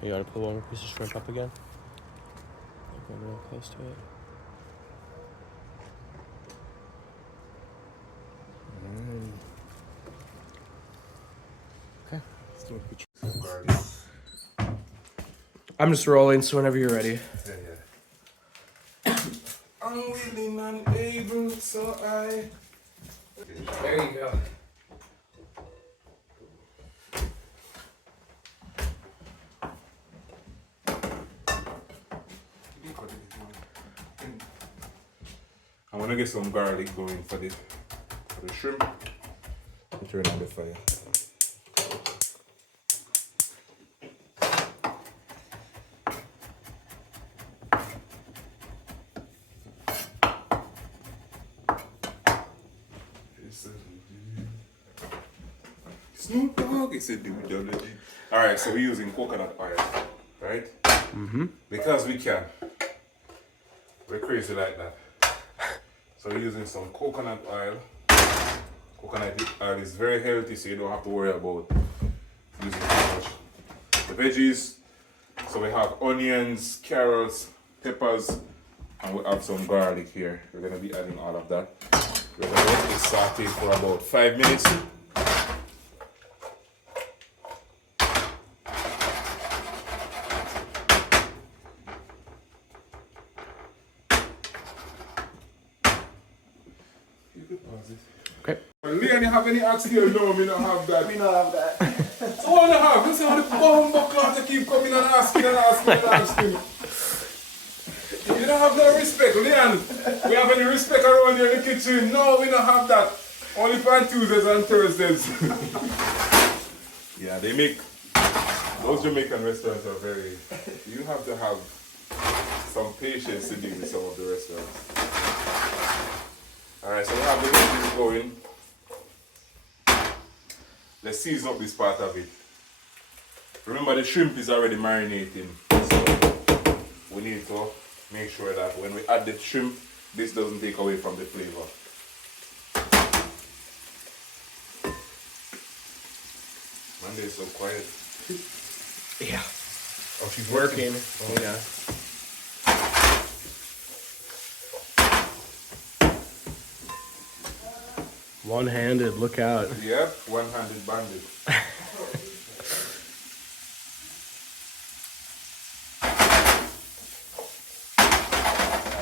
You gotta put one more piece of shrimp up again. Like one real close to it. Okay. Let's do a picture. I'm just rolling, so whenever you're ready. Yeah. I'm willing and able, so I. There you go. I want to get some garlic going for the shrimp. Turn on the fire. Snoop Dogg, it's a dude. Alright, so we're using coconut oil, right? Mm-hmm. Because we can. We're crazy like that. So we're using some coconut oil. Coconut oil is very healthy, so you don't have to worry about using too much. The veggies, so we have onions, carrots, peppers, and we have some garlic here. We're going to be adding all of that. We're going to let this saute for about 5 minutes. Okay. Leon, you have any axe here? No, we don't have that. We don't have that. So what do you have? You see how the bumbo clock to keep coming and asking and asking and asking. You don't have no respect, Leon. We have any respect around here in the kitchen? No, we don't have that. Only on Tuesdays and Thursdays. Yeah, they make, those Jamaican restaurants are very, you have to have some patience to deal with some of the restaurants. Alright, so we have the veggies going. Let's season up this part of it. Remember, the shrimp is already marinating, so we need to make sure that when we add the shrimp, this doesn't take away from the flavor. Monday's so quiet. Yeah. Oh, she's Working. Oh. Yeah. One-handed, look out. Yep, one-handed bandit.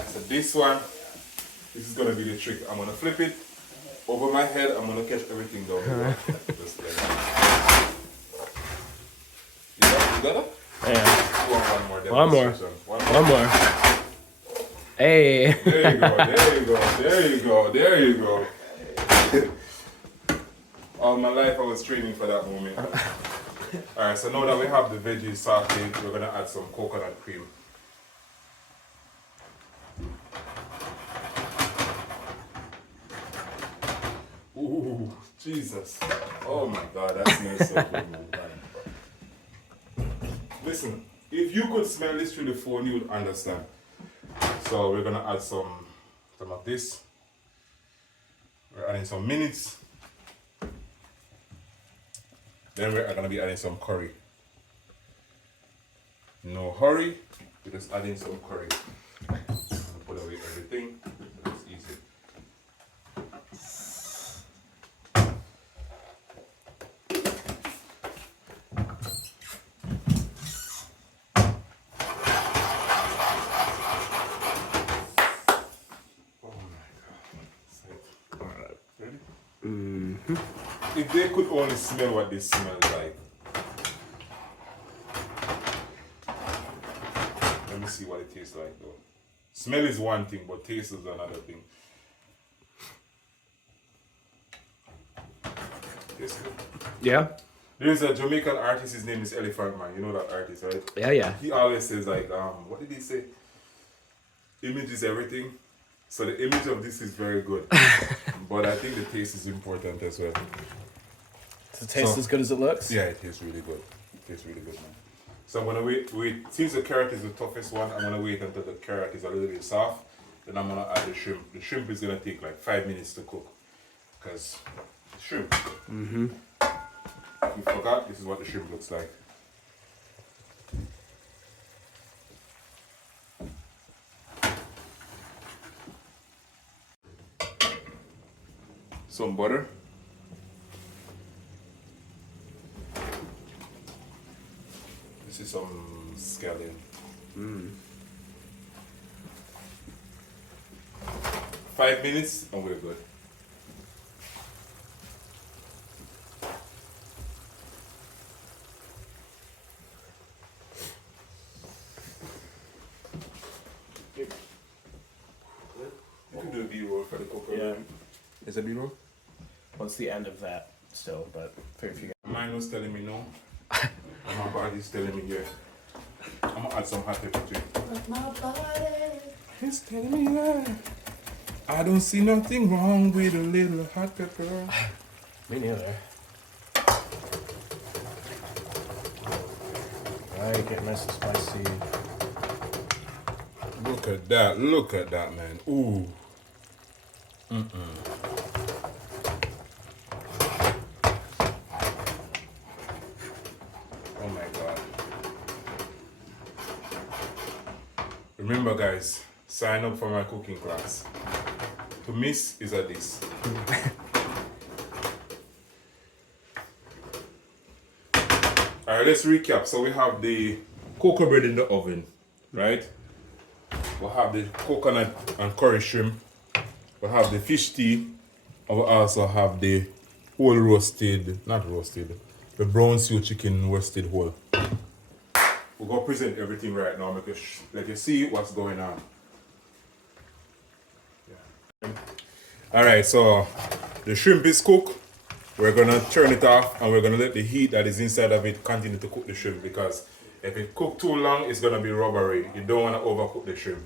So this one, this is gonna be the trick. I'm gonna flip it over my head. I'm gonna catch everything down here. Just like that. You got it? Yeah. You want one more? One more. One more. Hey. There you go. There you go. There you go. There you go. All my life I was training for that moment. Alright, so now that we have the veggies sauteed, we're gonna add some coconut cream. Ooh, Jesus. Oh my God, that smells so good, man. Listen, if you could smell this through the phone, you would understand. So we're gonna add some of this. We're adding some minutes. Then we're gonna be adding some curry. No hurry, we're just adding some curry. I'm gonna put away everything. It's easy. Oh my God. Alright, ready? Mm-hmm. If they could only smell what this smells like. Let me see what it tastes like though. Smell is one thing, but taste is another thing. Tastes good. Yeah? There's a Jamaican artist, his name is Elephant Man. You know that artist, right? Yeah, yeah. He always says like, what did he say? Image is everything. So the image of this is very good. But I think the taste is important as well. Does it taste as good as it looks? Yeah, it tastes really good. It tastes really good, man. So I'm gonna wait. Since the carrot is the toughest one, I'm gonna wait until the carrot is a little bit soft. Then I'm gonna add the shrimp. The shrimp is gonna take like 5 minutes to cook. Because shrimp. Mm-hmm. If you forgot, this is what the shrimp looks like. some butter. This is some scallion. 5 minutes and we're good. You can do a B-roll for the cooker. Yeah. Is it B-roll? Well, it's the end of that still, but if you Mine was telling me no. And my body's telling me yeah. I'm gonna add some hot pepper to it. But my body. It's telling me yeah. I don't see nothing wrong with a little hot pepper. Me neither. Alright, get nice and spicy. Look at that, man. Ooh. Oh my God. Remember guys, sign up for my cooking class. To miss is a this. Alright, let's recap. So we have the cocoa bread in the oven, right? We'll have the coconut and curry shrimp. We'll have the fish tea. And we'll also have the whole roasted, not roasted, the brown stew chicken roasted whole. We're going to present everything right now. Let you see what's going on. Yeah. Alright, so the shrimp is cooked. We're going to turn it off and we're going to let the heat that is inside of it continue to cook the shrimp, because if it cooks too long, it's going to be rubbery. You don't want to overcook the shrimp.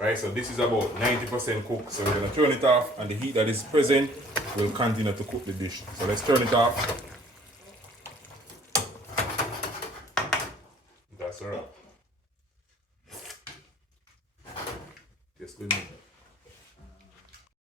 Right, so this is about 90% cooked. So we're going to turn it off and the heat that is present will continue to cook the dish. So let's turn it off. That's a wrap. Tastes good.